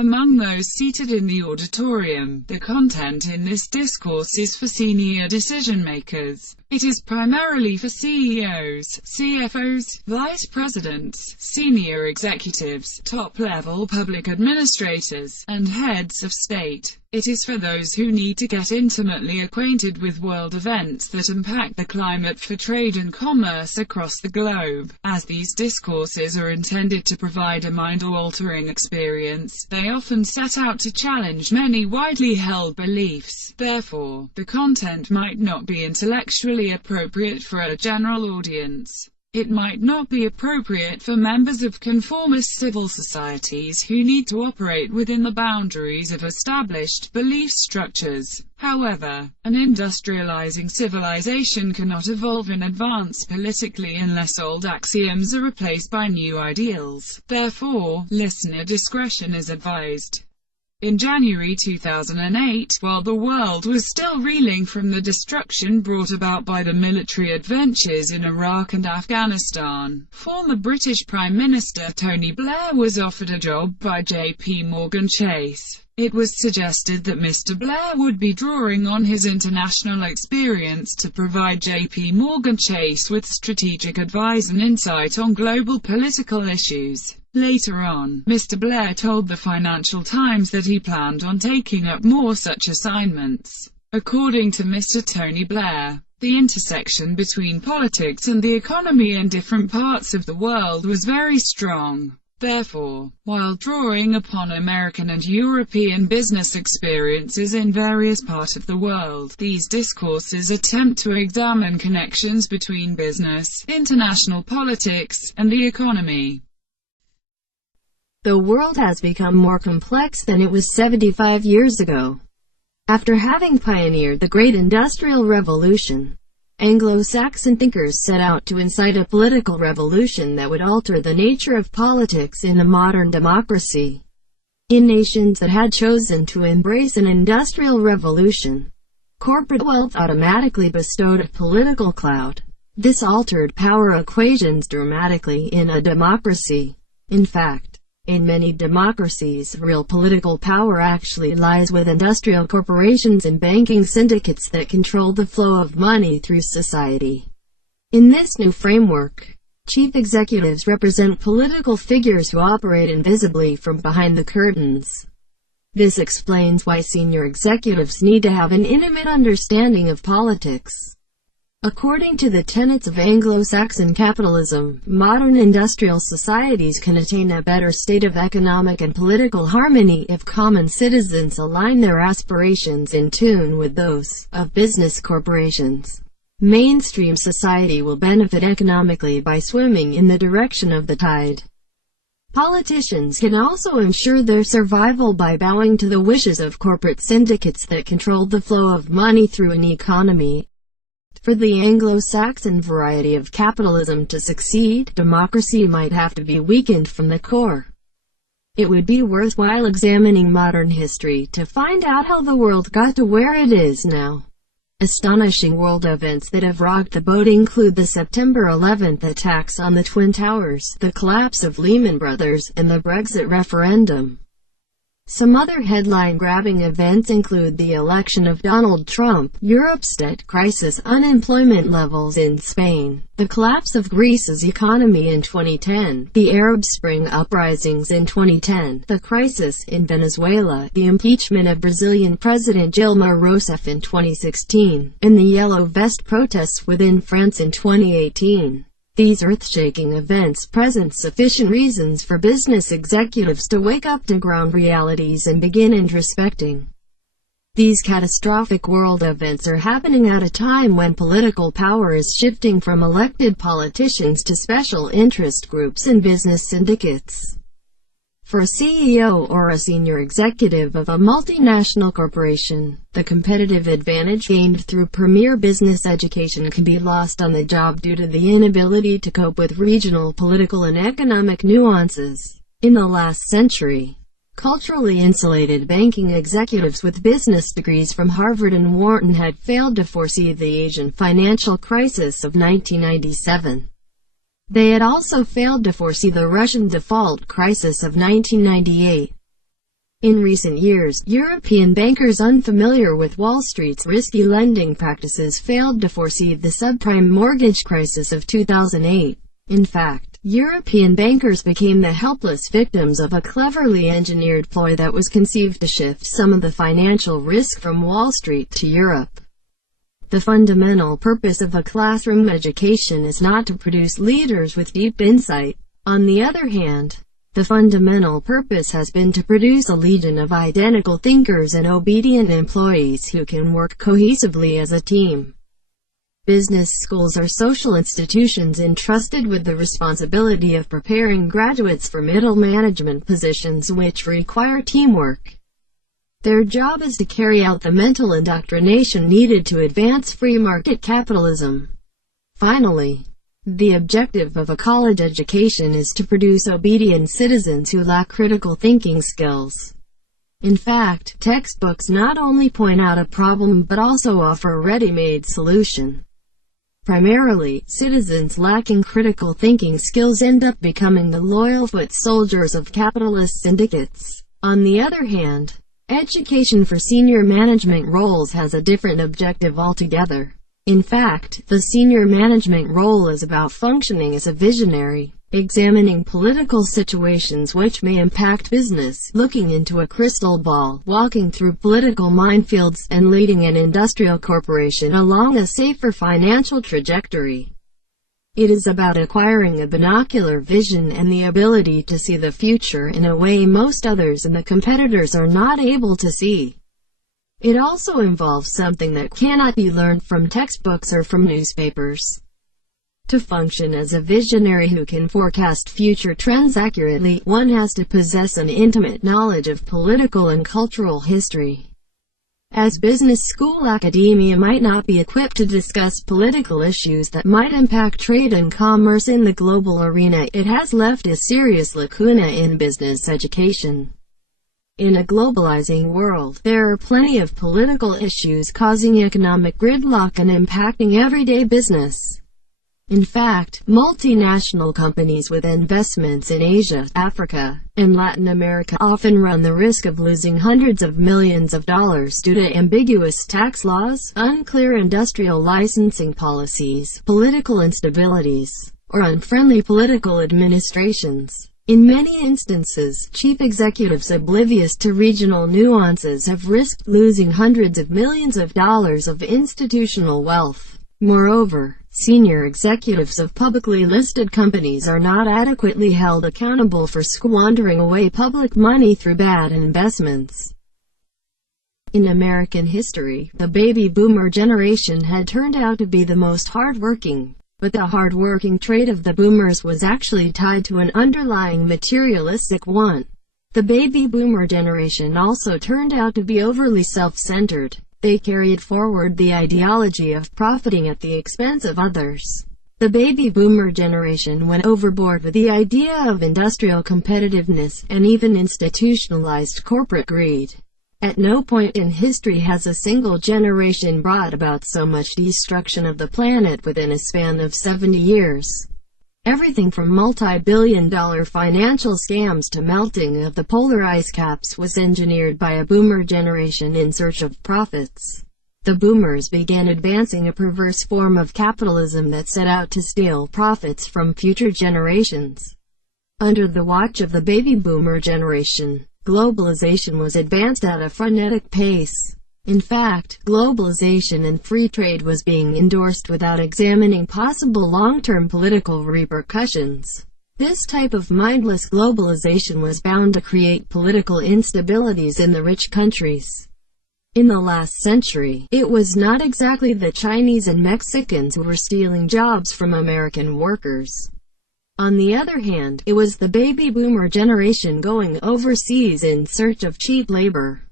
Among those seated in the auditorium, the content in this discourse is for senior decision-makers. It is primarily for CEOs, CFOs, vice presidents, senior executives, top-level public administrators, and heads of state. It is for those who need to get intimately acquainted with world events that impact the climate for trade and commerce across the globe. As these discourses are intended to provide a mind-altering experience, they often set out to challenge many widely held beliefs. Therefore, the content might not be intellectually appropriate for a general audience. It might not be appropriate for members of conformist civil societies who need to operate within the boundaries of established belief structures. However, an industrializing civilization cannot evolve and advance politically unless old axioms are replaced by new ideals. Therefore, listener discretion is advised. In January 2008, while the world was still reeling from the destruction brought about by the military adventures in Iraq and Afghanistan, former British Prime Minister Tony Blair was offered a job by JP Morgan Chase. It was suggested that Mr. Blair would be drawing on his international experience to provide JP Morgan Chase with strategic advice and insight on global political issues. Later on, Mr. Blair told the Financial Times that he planned on taking up more such assignments. According to Mr. Tony Blair, the intersection between politics and the economy in different parts of the world was very strong. Therefore, while drawing upon American and European business experiences in various parts of the world, these discourses attempt to examine connections between business, international politics, and the economy. The world has become more complex than it was 75 years ago. After having pioneered the Great Industrial Revolution, Anglo-Saxon thinkers set out to incite a political revolution that would alter the nature of politics in a modern democracy. In nations that had chosen to embrace an industrial revolution, corporate wealth automatically bestowed a political clout. This altered power equations dramatically in a democracy. In fact, in many democracies, real political power actually lies with industrial corporations and banking syndicates that control the flow of money through society. In this new framework, chief executives represent political figures who operate invisibly from behind the curtains. This explains why senior executives need to have an intimate understanding of politics. According to the tenets of Anglo-Saxon capitalism, modern industrial societies can attain a better state of economic and political harmony if common citizens align their aspirations in tune with those of business corporations. Mainstream society will benefit economically by swimming in the direction of the tide. Politicians can also ensure their survival by bowing to the wishes of corporate syndicates that control the flow of money through an economy. For the Anglo-Saxon variety of capitalism to succeed, democracy might have to be weakened from the core. It would be worthwhile examining modern history to find out how the world got to where it is now. Astonishing world events that have rocked the boat include the September 11th attacks on the Twin Towers, the collapse of Lehman Brothers, and the Brexit referendum. Some other headline-grabbing events include the election of Donald Trump, Europe's debt crisis, unemployment levels in Spain, the collapse of Greece's economy in 2010, the Arab Spring uprisings in 2010, the crisis in Venezuela, the impeachment of Brazilian President Dilma Rousseff in 2016, and the Yellow Vest protests within France in 2018. These earth-shaking events present sufficient reasons for business executives to wake up to ground realities and begin introspecting. These catastrophic world events are happening at a time when political power is shifting from elected politicians to special interest groups and business syndicates. For a CEO or a senior executive of a multinational corporation, the competitive advantage gained through premier business education can be lost on the job due to the inability to cope with regional political and economic nuances. In the last century, culturally insulated banking executives with business degrees from Harvard and Wharton had failed to foresee the Asian financial crisis of 1997. They had also failed to foresee the Russian default crisis of 1998. In recent years, European bankers unfamiliar with Wall Street's risky lending practices failed to foresee the subprime mortgage crisis of 2008. In fact, European bankers became the helpless victims of a cleverly engineered ploy that was conceived to shift some of the financial risk from Wall Street to Europe. The fundamental purpose of a classroom education is not to produce leaders with deep insight. On the other hand, the fundamental purpose has been to produce a legion of identical thinkers and obedient employees who can work cohesively as a team. Business schools are social institutions entrusted with the responsibility of preparing graduates for middle management positions which require teamwork. Their job is to carry out the mental indoctrination needed to advance free market capitalism. Finally, the objective of a college education is to produce obedient citizens who lack critical thinking skills. In fact, textbooks not only point out a problem but also offer a ready-made solution. Primarily, citizens lacking critical thinking skills end up becoming the loyal foot soldiers of capitalist syndicates. On the other hand, education for senior management roles has a different objective altogether. In fact, the senior management role is about functioning as a visionary, examining political situations which may impact business, looking into a crystal ball, walking through political minefields, and leading an industrial corporation along a safer financial trajectory. It is about acquiring a binocular vision and the ability to see the future in a way most others and the competitors are not able to see. It also involves something that cannot be learned from textbooks or from newspapers. To function as a visionary who can forecast future trends accurately, one has to possess an intimate knowledge of political and cultural history. As business school academia might not be equipped to discuss political issues that might impact trade and commerce in the global arena, it has left a serious lacuna in business education. In a globalizing world, there are plenty of political issues causing economic gridlock and impacting everyday business. In fact, multinational companies with investments in Asia, Africa, and Latin America often run the risk of losing hundreds of millions of dollars due to ambiguous tax laws, unclear industrial licensing policies, political instabilities, or unfriendly political administrations. In many instances, chief executives oblivious to regional nuances have risked losing hundreds of millions of dollars of institutional wealth. Moreover, senior executives of publicly listed companies are not adequately held accountable for squandering away public money through bad investments. In American history, the baby boomer generation had turned out to be the most hardworking. But the hard-working trait of the boomers was actually tied to an underlying materialistic one. The baby boomer generation also turned out to be overly self-centered. They carried forward the ideology of profiting at the expense of others. The baby boomer generation went overboard with the idea of industrial competitiveness and even institutionalized corporate greed. At no point in history has a single generation brought about so much destruction of the planet within a span of 70 years. Everything from multi-billion-dollar financial scams to melting of the polar ice caps was engineered by a boomer generation in search of profits. The boomers began advancing a perverse form of capitalism that set out to steal profits from future generations. Under the watch of the baby boomer generation, globalization was advanced at a frenetic pace. In fact, globalization and free trade was being endorsed without examining possible long-term political repercussions. This type of mindless globalization was bound to create political instabilities in the rich countries. In the last century, it was not exactly the Chinese and Mexicans who were stealing jobs from American workers. On the other hand, it was the baby boomer generation going overseas in search of cheap labor.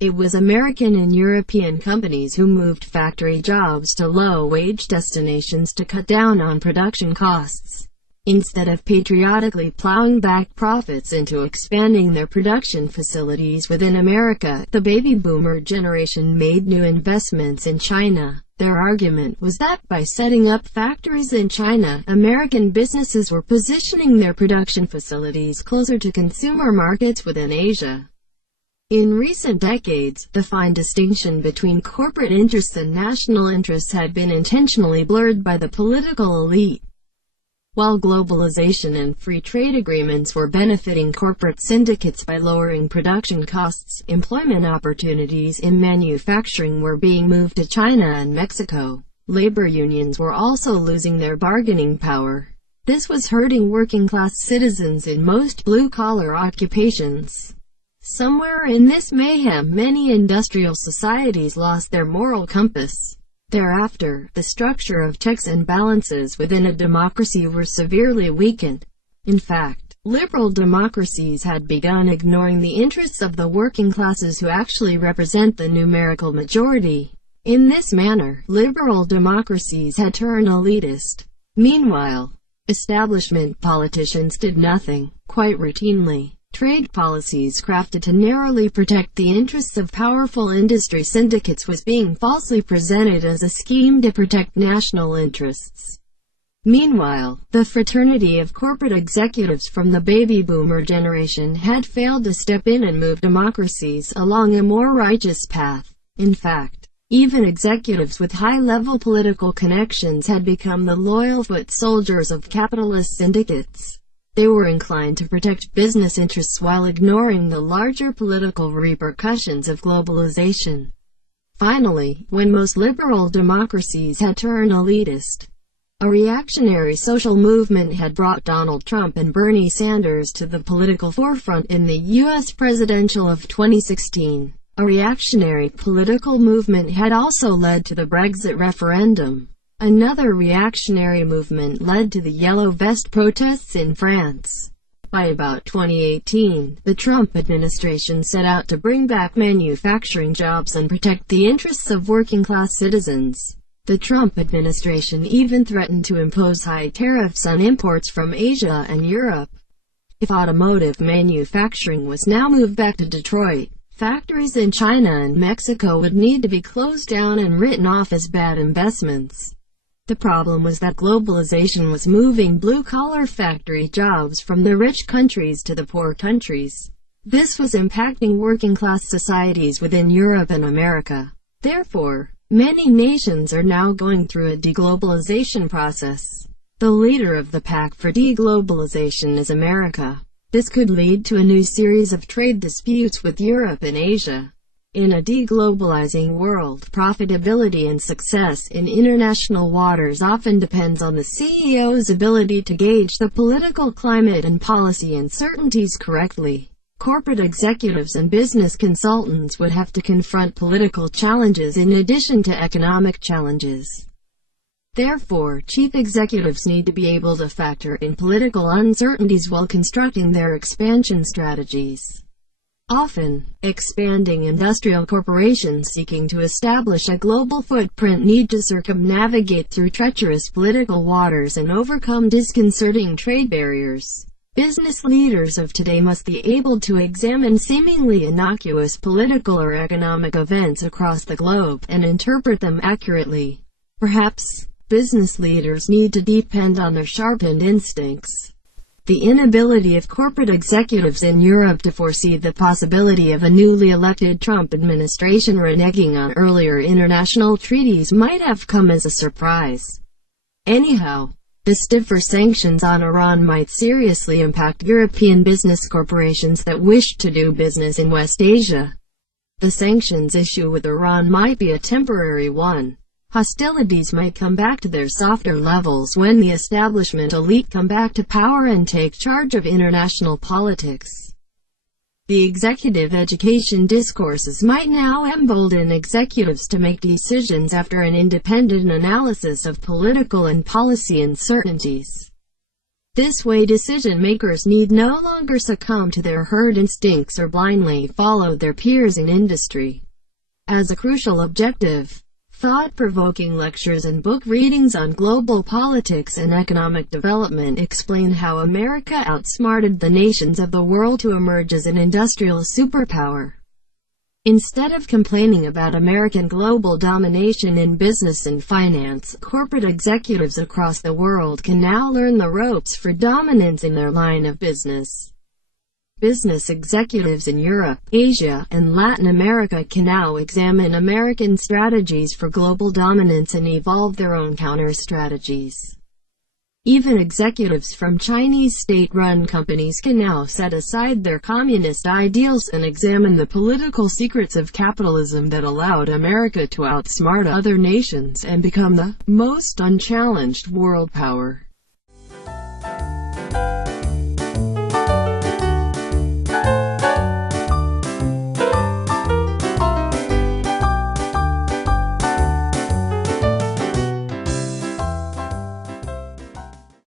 It was American and European companies who moved factory jobs to low-wage destinations to cut down on production costs. Instead of patriotically plowing back profits into expanding their production facilities within America, the baby boomer generation made new investments in China. Their argument was that by setting up factories in China, American businesses were positioning their production facilities closer to consumer markets within Asia. In recent decades, the fine distinction between corporate interests and national interests had been intentionally blurred by the political elite. While globalization and free trade agreements were benefiting corporate syndicates by lowering production costs, employment opportunities in manufacturing were being moved to China and Mexico. Labor unions were also losing their bargaining power. This was hurting working-class citizens in most blue-collar occupations. Somewhere in this mayhem, many industrial societies lost their moral compass. Thereafter, the structure of checks and balances within a democracy were severely weakened. In fact, liberal democracies had begun ignoring the interests of the working classes who actually represent the numerical majority. In this manner, liberal democracies had turned elitist. Meanwhile, establishment politicians did nothing. Quite routinely, trade policies crafted to narrowly protect the interests of powerful industry syndicates was being falsely presented as a scheme to protect national interests. Meanwhile, the fraternity of corporate executives from the baby boomer generation had failed to step in and move democracies along a more righteous path. In fact, even executives with high-level political connections had become the loyal foot soldiers of capitalist syndicates. They were inclined to protect business interests while ignoring the larger political repercussions of globalization. Finally, when most liberal democracies had turned elitist, a reactionary social movement had brought Donald Trump and Bernie Sanders to the political forefront in the U.S. presidential of 2016. A reactionary political movement had also led to the Brexit referendum. Another reactionary movement led to the Yellow Vest protests in France. By about 2018, the Trump administration set out to bring back manufacturing jobs and protect the interests of working-class citizens. The Trump administration even threatened to impose high tariffs on imports from Asia and Europe. If automotive manufacturing was now moved back to Detroit, factories in China and Mexico would need to be closed down and written off as bad investments. The problem was that globalization was moving blue-collar factory jobs from the rich countries to the poor countries. This was impacting working-class societies within Europe and America. Therefore, many nations are now going through a deglobalization process. The leader of the pack for deglobalization is America. This could lead to a new series of trade disputes with Europe and Asia. In a deglobalizing world, profitability and success in international waters often depends on the CEO's ability to gauge the political climate and policy uncertainties correctly. Corporate executives and business consultants would have to confront political challenges in addition to economic challenges. Therefore, chief executives need to be able to factor in political uncertainties while constructing their expansion strategies. Often, expanding industrial corporations seeking to establish a global footprint need to circumnavigate through treacherous political waters and overcome disconcerting trade barriers. Business leaders of today must be able to examine seemingly innocuous political or economic events across the globe and interpret them accurately. Perhaps, business leaders need to depend on their sharpened instincts. The inability of corporate executives in Europe to foresee the possibility of a newly elected Trump administration reneging on earlier international treaties might have come as a surprise. Anyhow, the stiffer sanctions on Iran might seriously impact European business corporations that wished to do business in West Asia. The sanctions issue with Iran might be a temporary one. Hostilities might come back to their softer levels when the establishment elite come back to power and take charge of international politics. The executive education discourses might now embolden executives to make decisions after an independent analysis of political and policy uncertainties. This way, decision-makers need no longer succumb to their herd instincts or blindly follow their peers in industry. As a crucial objective, thought-provoking lectures and book readings on global politics and economic development explain how America outsmarted the nations of the world to emerge as an industrial superpower. Instead of complaining about American global domination in business and finance, corporate executives across the world can now learn the ropes for dominance in their line of business. Business executives in Europe, Asia, and Latin America can now examine American strategies for global dominance and evolve their own counter-strategies. Even executives from Chinese state-run companies can now set aside their communist ideals and examine the political secrets of capitalism that allowed America to outsmart other nations and become the most unchallenged world power.